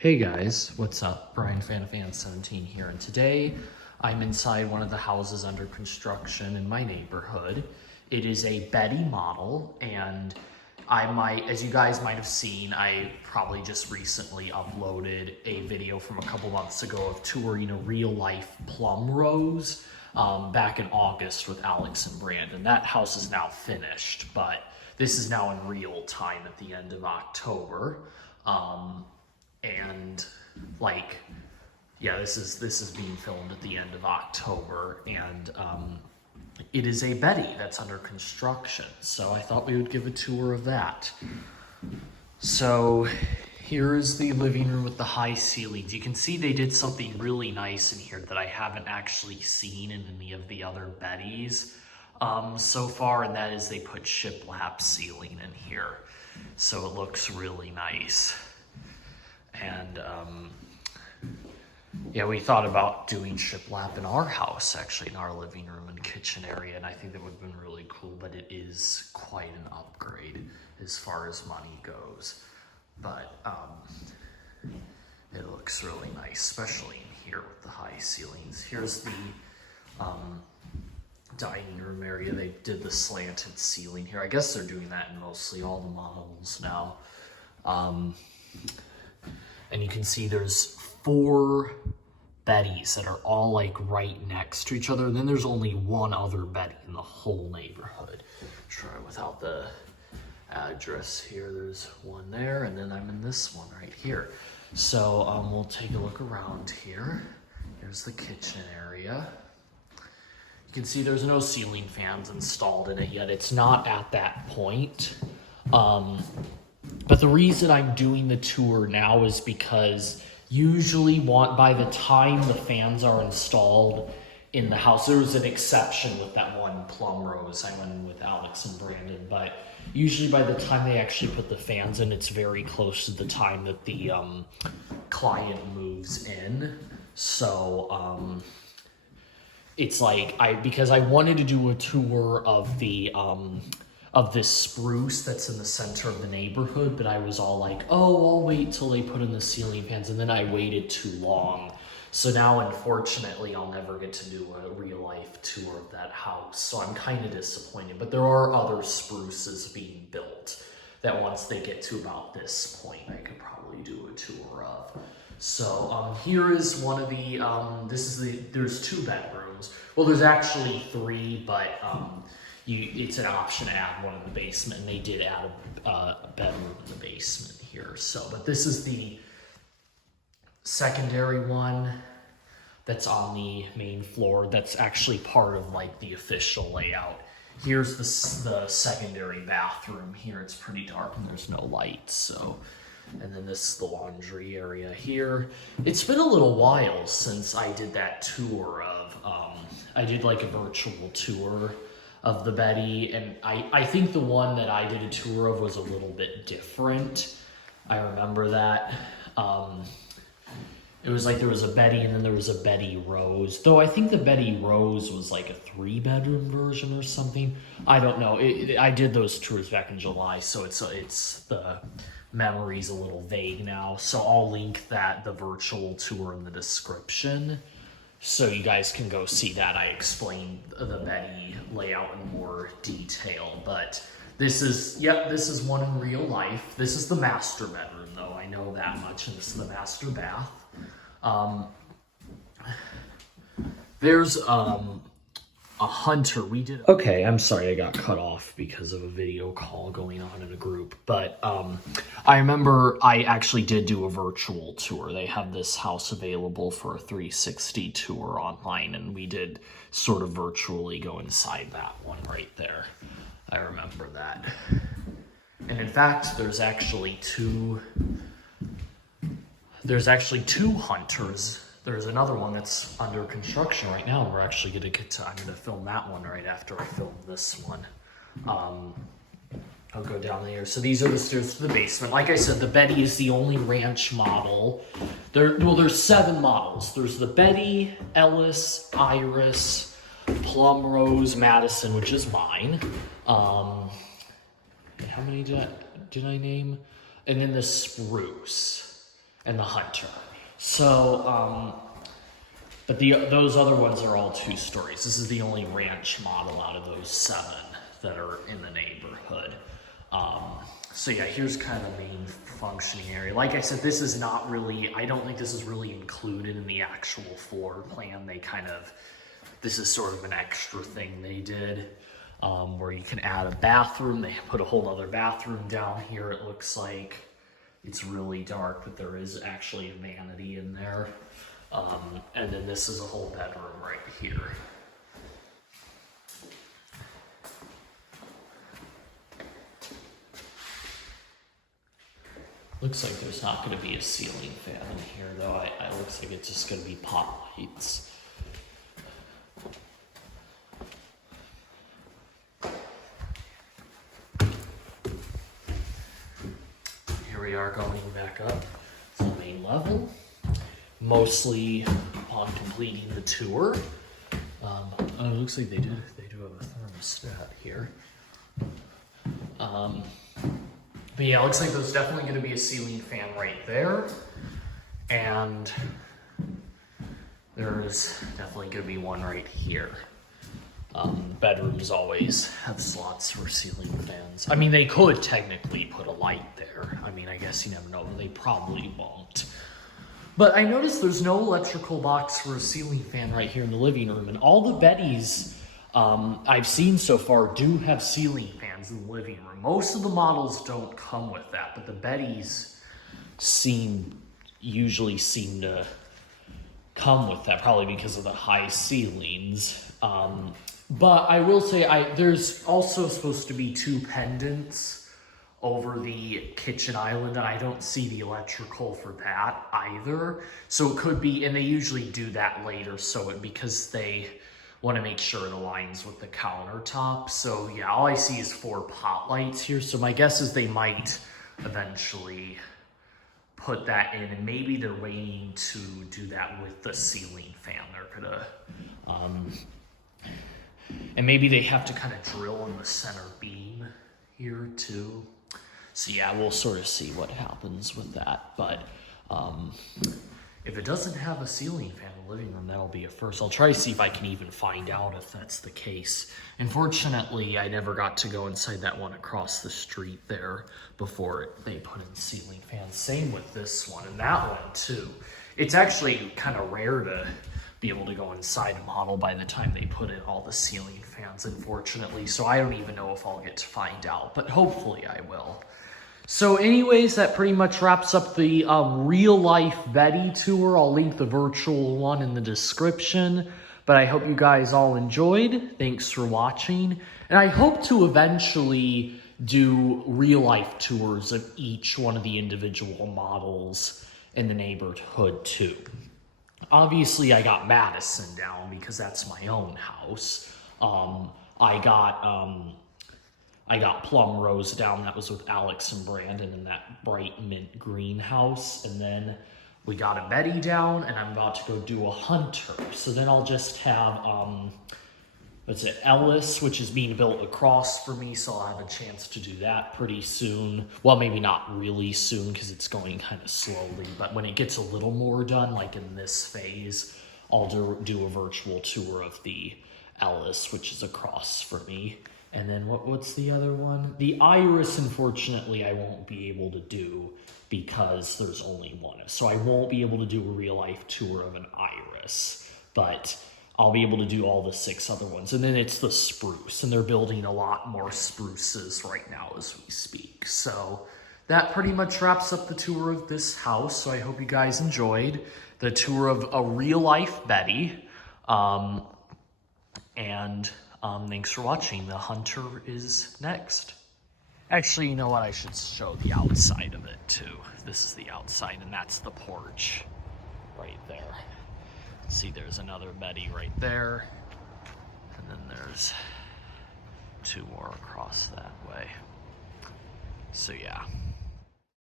Hey guys, what's up? Brian Fan17 here, and today I'm inside one of the houses under construction in my neighborhood. It is a Betty model, and as you guys might have seen, I probably just recently uploaded a video from a couple months ago of touring a real life plum rose back in August with Alex and Brandon. That house is now finished, but this is now in real time at the end of October. And like, yeah, this is being filmed at the end of October, and it is a Betty that's under construction. So I thought we would give a tour of that. So here is the living room with the high ceilings. You can see they did something really nice in here that I haven't actually seen in any of the other Bettys so far, and that is they put shiplap ceiling in here. So it looks really nice. And yeah, we thought about doing shiplap in our house, actually, in our living room and kitchen area, and I think that would have been really cool, but it is quite an upgrade as far as money goes. But it looks really nice, especially in here with the high ceilings. Here's the dining room area. They did the slanted ceiling here. I guess they're doing that in mostly all the models now. And you can see there's 4 Bettys that are all like right next to each other. And then there's only one other Betty in the whole neighborhood. Try without the address here. There's one there, and then I'm in this one right here. So we'll take a look around here. Here's the kitchen area. You can see there's no ceiling fans installed in it yet. It's not at that point. But the reason I'm doing the tour now is because usually by the time the fans are installed in the house, there was an exception with that one plum rose I went in with Alex and Brandon, but usually by the time they actually put the fans in, it's very close to the time that the client moves in. So it's like, because I wanted to do a tour of the of this spruce that's in the center of the neighborhood, but I was all like, oh, I'll wait till they put in the ceiling fans, and then I waited too long. So now, unfortunately, I'll never get to do a real-life tour of that house, so I'm kind of disappointed. But there are other spruces being built that once they get to about this point, I could probably do a tour of. So here is one of the, there's 2 bedrooms. Well, there's actually 3, but it's an option to add one in the basement, and they did add a bedroom in the basement here. So, but this is the secondary one that's on the main floor. That's actually part of like the official layout. Here's the secondary bathroom here. It's pretty dark and there's no lights. So, and then this is the laundry area here. It's been a little while since I did that tour of, I did like a virtual tour of the Betty, and I think the one that I did a tour of was a little bit different. I remember that. It was like there was a Betty and then there was a Betty Rose, though I think the Betty Rose was like a 3-bedroom version or something. I don't know. I did those tours back in July, so it's the memory's a little vague now. So I'll link the virtual tour in the description, so you guys can go see that. I explained the Betty layout in more detail, but this is one in real life. This is the master bedroom, though. I know that much, and this is the master bath. There's a hunter. Okay, I'm sorry I got cut off because of a video call going on in a group, but I remember I actually did do a virtual tour. They have this house available for a 360 tour online, and we did sort of virtually go inside that one right there. I remember that. And in fact, there's actually two hunters. There's another one that's under construction right now, and we're actually going to I'm going to film that one right after I film this one. I'll go down there. So these are the stairs to the basement. Like I said, the Betty is the only ranch model. There's 7 models. There's the Betty, Ellis, Iris, Plum Rose, Madison, which is mine. How many did I name? And then the spruce. and the Hunter. So, but those other ones are all 2 stories. This is the only ranch model out of those 7 that are in the neighborhood. So yeah, here's kind of the main functioning area. Like I said, this is not really, I don't think this is really included in the actual floor plan. They kind of, this is sort of an extra thing they did, where you can add a bathroom. They put a whole other bathroom down here. It looks like it's really dark, but there is actually a vanity in there. And then this is a whole bedroom right here. Looks like there's not going to be a ceiling fan in here, though. It looks like it's just going to be pot lights. Here we are going back up to the main level. Mostly upon completing the tour. Oh, it looks like they do have a thermostat here. But yeah, it looks like there's definitely going to be a ceiling fan right there. And there's definitely going to be one right here. Bedrooms always have slots for ceiling fans. I mean, they could technically put a light there. I mean, I guess you never know, but they probably won't. But I noticed there's no electrical box for a ceiling fan right here in the living room. And all the Bettys I've seen so far do have ceiling fans in the living room. Most of the models don't come with that, but the Bettys usually seem to come with that, probably because of the high ceilings. But I will say, there's also supposed to be 2 pendants over the kitchen island, and I don't see the electrical for that either. So it could be, and they usually do that later, because they want to make sure it aligns with the countertop. So yeah, all I see is 4 pot lights here. So my guess is they might eventually put that in, and maybe they're waiting to do that with the ceiling fan. They're gonna, and maybe they have to kind of drill in the center beam here too. So yeah, we'll sort of see what happens with that. But if it doesn't have a ceiling fan in the living room, that'll be a first. I'll try to see if I can even find out if that's the case. Unfortunately, I never got to go inside that one across the street there before they put in ceiling fans. Same with this one and that one too. It's actually kind of rare to be able to go inside a model by the time they put in all the ceiling fans, unfortunately. So I don't even know if I'll get to find out, but hopefully I will. So anyways, that pretty much wraps up the real-life Betty tour. I'll link the virtual one in the description. But I hope you guys all enjoyed. Thanks for watching. And I hope to eventually do real-life tours of each one of the individual models in the neighborhood too. Obviously, I got Madison down because that's my own house. I got Plum Rose down. That was with Alex and Brandon in that bright mint green house. And then we got a Betty down, and I'm about to go do a Hunter. So then I'll just have, Ellis, which is being built across for me. So I'll have a chance to do that pretty soon. Well, maybe not really soon because it's going kind of slowly. But when it gets a little more done, like in this phase, I'll do a virtual tour of the Ellis, which is across for me. And then what's the other one? The Iris, unfortunately, I won't be able to do because there's only one. So I won't be able to do a real-life tour of an Iris, but I'll be able to do all the 6 other ones. And then it's the spruce, and they're building a lot more spruces right now as we speak. So that pretty much wraps up the tour of this house. So I hope you guys enjoyed the tour of a real-life Betty. Thanks for watching. The Hunter is next. Actually, you know what? I should show the outside of it too. This is the outside, and that's the porch right there. See, there's another Betty right there. And then there's 2 more across that way. So yeah.